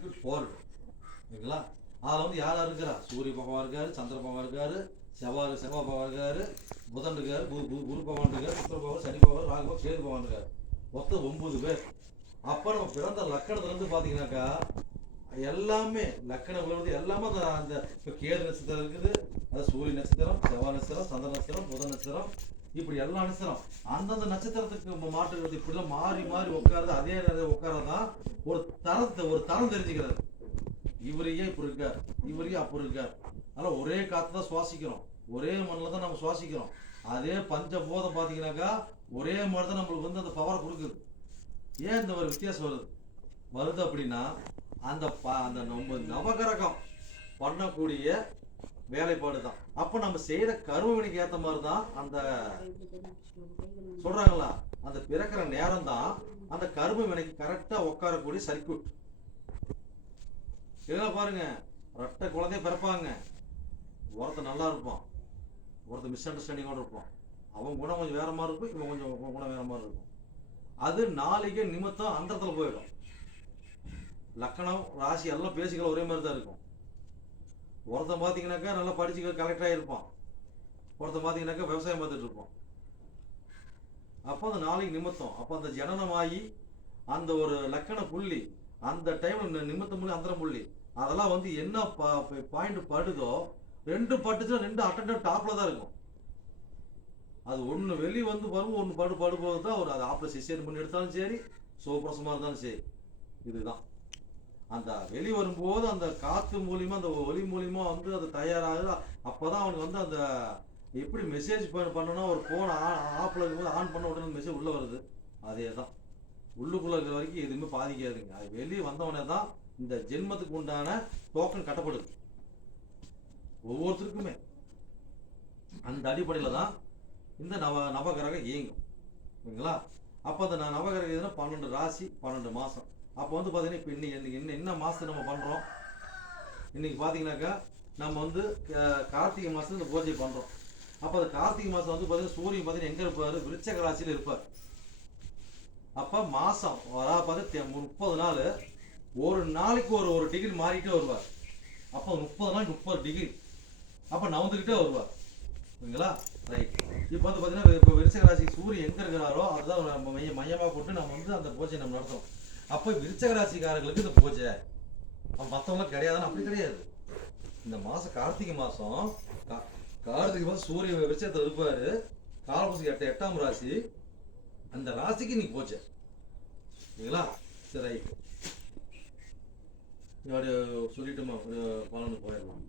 Circuit board ஓகேங்களா? அதில் வந்து யார் யார் இருக்கிறா? சூரிய பகவான் இருக்காரு சந்திர பகவான் இருக்காரு செவ்வாய் செவ்வாய் பகவான் இருக்காரு புதன் இருக்காரு குரு குரு குரு பகவான் இருக்காரு சுத்திர பகவான் சனி பகவான் ராகு பகவான் கேது பகவான் இருக்காரு. மொத்தம் ஒன்பது பேர். அப்போ நம்ம பிறந்த லக்கணத்துலேருந்து பார்த்தீங்கன்னாக்கா எல்லாமே லக்கணம் விழுவது எல்லாமே அந்த அந்த இப்போ கேது நட்சத்திரம் இருக்குது. அது சூரிய நட்சத்திரம் செவ்வாய் நட்சத்திரம் சந்திர நட்சத்திரம் புதன் நட்சத்திரம் இப்படி எல்லா நட்சத்திரம் அந்தந்த நட்சத்திரத்துக்கு நம்ம மாற்றுறது இப்படிலாம் மாறி மாறி உட்காருது அதே நேரம் உட்காரதான் ஒரு தரத்தை ஒரு தரம் தெரிஞ்சுக்கிறது இவரையே இப்போ இப்படி இருக்கார்? இவரையே ஏன் அப்படி இருக்கார்? அதனால் ஒரே காற்று தான் சுவாசிக்கிறோம். ஒரே மண்ணில் தான் நம்ம சுவாசிக்கிறோம். அதே பஞ்சபூதம் பார்த்தீங்கன்னாக்கா ஒரே மாதிரி தான் நம்மளுக்கு வந்து அந்த பவரை கொடுக்குது. ஏன் இந்த ஒரு வித்தியாசம் வருது? வருது அப்படின்னா அந்த ப அந்த நம்ம நவகரகம் பண்ணக்கூடிய வேலைப்பாடு தான் அப்போ நம்ம செய்கிற கருவினைக்கு ஏற்ற மாதிரி தான் அந்த சொல்கிறாங்களா அந்த பிறக்கிற நேரம் தான் அந்த கரும வினைக்கு கரெக்டாக உட்காரக்கூடிய சர்க்கியூட் இதெல்லாம் பாருங்க ரெட்டை குழந்தைய பிறப்பாங்க. ஒருத்தன் நல்லா இருப்பான் ஒருத்தன் மிஸ் அண்டர்ஸ்டாண்டிங்கோட இருப்பான். அவன் குணம் கொஞ்சம் வேற மாதிரி இருக்கும் இவன் கொஞ்சம் குணம் வேற மாதிரி இருக்கும். அது நாளைக்கு நிமித்தம் அந்தரத்தில் போயிடும். லக்கணம் ராசி எல்லாம் பேசிக்கல ஒரே மாதிரி தான் இருக்கும். ஒருத்தன் பார்த்தீங்கன்னாக்கா நல்லா படிச்சு கலெக்டராக இருப்பான் ஒருத்தன் பார்த்தீங்கன்னாக்கா விவசாயம் பார்த்துட்டு இருப்பான். அப்போ அந்த நாளைக்கு நிமித்தம் அப்போ அந்த ஜனனமாகி அந்த ஒரு லக்கண புள்ளி அந்த டைம்ல நிமித்தம் புள்ளி அந்தரம் புள்ளி அதெல்லாம் வந்து என்ன பாயிண்ட் படுதோ ரெண்டு பட்டுச்சுன்னா ரெண்டு அட்டன் டாப்ல தான் இருக்கும். அது ஒன்று வெளியே வந்து வரும் ஒன்று படு படுபோது தான் ஒரு அது ஆப்பில் சிசேரியன் பண்ணி எடுத்தாலும் சரி சோப்ரசமாக இருந்தாலும் சரி. இதுதான். அந்த வெளி வரும்போது அந்த காற்று மூலியமா அந்த ஒலி மூலியமா வந்து அது தயாராகுது. அப்பதான் அவனுக்கு வந்து அந்த எப்படி மெசேஜ் பண்ணணும்னா ஒரு ஃபோன் ஆப்பில் இருக்கும்போது ஆன் பண்ண உடனே மெசேஜ் உள்ளே வருது. அதே தான் உள்ளுக்குள்ளே இருக்கிற வரைக்கும் எதுவுமே பாதிக்காதுங்க. அது வெளியே வந்தவொடனே தான் இந்த ஜென்மத்துக்கு உண்டான டோக்கன் கட்டப்படுது. ஒவ்வொருத்தருக்குமே. அந்த அடிப்படையில் தான் இந்த நவ நவகிரகம் இயங்கும். ஓகேங்களா அப்போ அந்த நவகிரகம் எதுனா பன்னெண்டு ராசி பன்னெண்டு மாதம் அப்போ வந்து பார்த்தீங்கன்னா இப்போ இன்னைக்கு என்ன என்ன மாதத்தை நம்ம பண்ணுறோம் இன்னைக்கு பார்த்தீங்கன்னாக்கா நம்ம வந்து க- கார்த்திகை மாதம் இந்த பூஜை பண்ணுறோம் அப்போ அந்த கார்த்திகை மாதம் வந்து பார்த்தீங்கன்னா சூரியன் பார்த்தீங்கன்னா எங்கே இருப்பார்? விருச்சக ராசியில் இருப்பார். அப்போ மாதம் அதாவது பார்த்து முப்பது நாள் ஒரு நாளைக்கு ஒரு ஒரு டிகிரி மாறிக்கிட்டே வருவார். அப்போ முப்பது நாள் முப்பது டிகிரி அப்போ நவந்துக்கிட்டே வருவார். ஓகேங்களா ரைட் இப்போ வந்து பார்த்தீங்கன்னா இப்போ விருச்சக ராசி சூரியன் எங்கே இருக்கிறாரோ அதுதான் நம்ம மைய மையமாக போட்டு நம்ம வந்து அந்த பூஜையை நம்ம நடத்துவோம் அப்போ விருச்சக ராசிக்காரர்களுக்கு இந்த பூஜை. மற்றவங்களுக்கு கிடையாதுன்னு அப்படி கிடையாது. இந்த மாதம் கார்த்திகை மாதம் கார்த்திகை மாதம் சூரிய விருச்சத்தை இருப்பார். காலபூசி எட்ட எட்டாம் ராசி. அந்த ராசிக்கு நீ போச்சு சரிங்களா? சரி ரைட். சொல்லிட்டுமா? ஒரு பலனுக்கு போயிடலாம்.